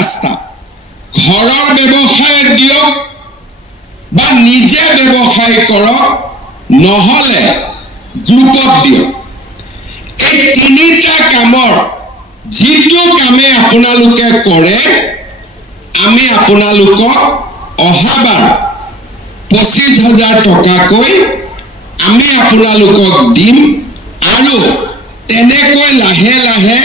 ৰাস্তা ঘৰৰ ব্যৱসায় দিয়ক বা নিজে ব্যৱসায় কৰক নহলে গ্ৰুপত দিয়ক এই তিনিটা কামৰ যিটো কামে আপোনালোকে কৰে আমি আপোনালোকক অহাবাৰ 25,000 টকাকৈ আমি আপোনালোকক দিম আৰু তেনেকৈ লাহে লাহে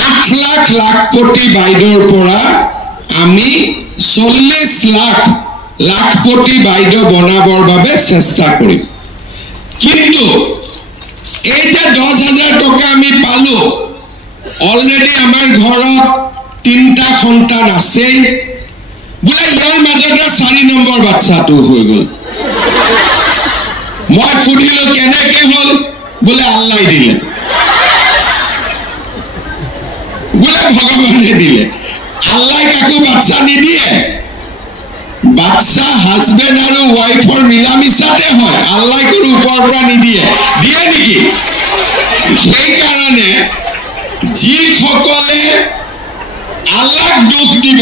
8 লাখ লাখপতি বাইদেউৰ পৰা আমি 40 লাখ লাখপতি বাইদেউ বনাবৰ বাবে চেষ্টা কৰিম কিন্তু এই যে 10,000 টকা আমি পালো অলৰেডি আমাৰ ঘৰত 3টা সন্তান আছে বুলে ইয়াৰ মাজতে 4 নম্বৰ বাচ্চাটো হৈ গল মই খুদিলো কেনেকে হল বুলে আল্লাহ দিলে বুলে ভগৱানে দিলে আল্লাহ কাকো বাচ্চা নিদিয়ে বাচ্চা হাজবেন্ড আৰু ওয়াইফৰ মিলামিছাতে হয় আল্লাহ কোনো ওপৰৰ পৰা নিদিয়ে দিয়ে নেকি সেই কাৰণে যিসকলে আল্লাহ দুখ দিব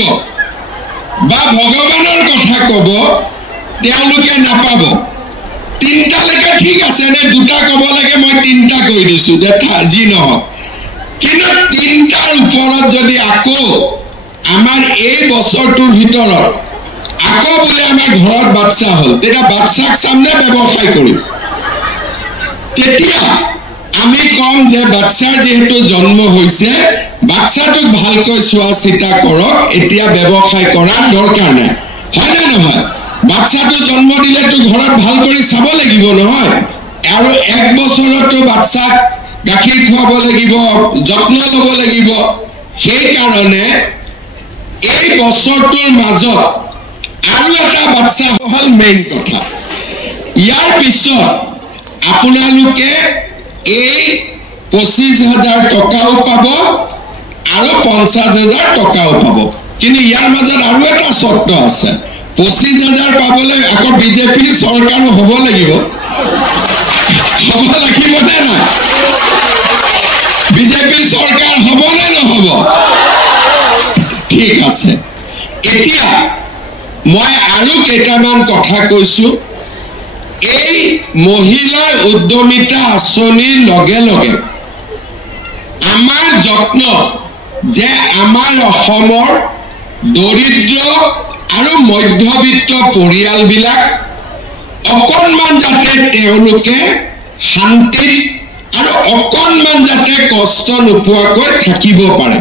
বা ভগৱানৰ কথা কব তেওঁলোকে নাপাব 3টা লৈকে ঠিক আছে নে 2টা কব লাগে মই 3টা কৈ দিছো যে যি নহওক কিন্তু 3টাৰ ওপৰত যদি আকৌ আমাৰ এই বছৰটোৰ ভিতৰত আকৌ বোলে আমাৰ ঘৰত বাচ্চা হল তেতিয়া বাচ্চাক সামনে ব্যৱসায় কৰিম তেতিয়া আমি কম যে বাচ্চাৰ যেহেতু জন্ম হৈছে বাচ্চাটোক ভালকৈ চোৱা চিতা কৰক এতিয়া ব্যৱসায় কৰাৰ দৰকাৰ নাই হয় না নহয় বাচ্চাটো জন্ম দিলেতো ঘৰত ভাল কৰি চাব লাগিব নহয় আৰু 1 বছৰতো বাচ্চাক গাখীৰ খুৱাব লাগিব যত্ন ল'ব লাগিব সেই কাৰণে এই বছৰটোৰ মাজত আৰু এটা বাচ্চা হল মেইন কথা ইয়াৰ পিছত আপোনালোকে এই 25,000 টকাও পাব আৰু 50,000 টকাও পাব কিন্তু ইয়াৰ মাজত আৰু এটা শৰ্ত আছে 25,000 পাবলৈ আকৌ বিজেপিৰ চৰকাৰ হ'ব লাগিব নে নাই বিজেপিৰ চৰকাৰ হ'ব নে নহব ঠিক আছে এতিয়া মই আৰু কেইটামান কথা কৈছো এই মহিলাৰ উদ্যমিতা আঁচনিৰ লগে লগে আমাৰ যত্ন যে আমাৰ অসমৰ দৰিদ্ৰ আৰু মধ্যবিত্ত পৰিয়ালবিলাক অকণমান যাতে তেওঁলোকে শান্তিত আৰু অকণমান যাতে কষ্ট নোপোৱাকৈ থাকিব পাৰে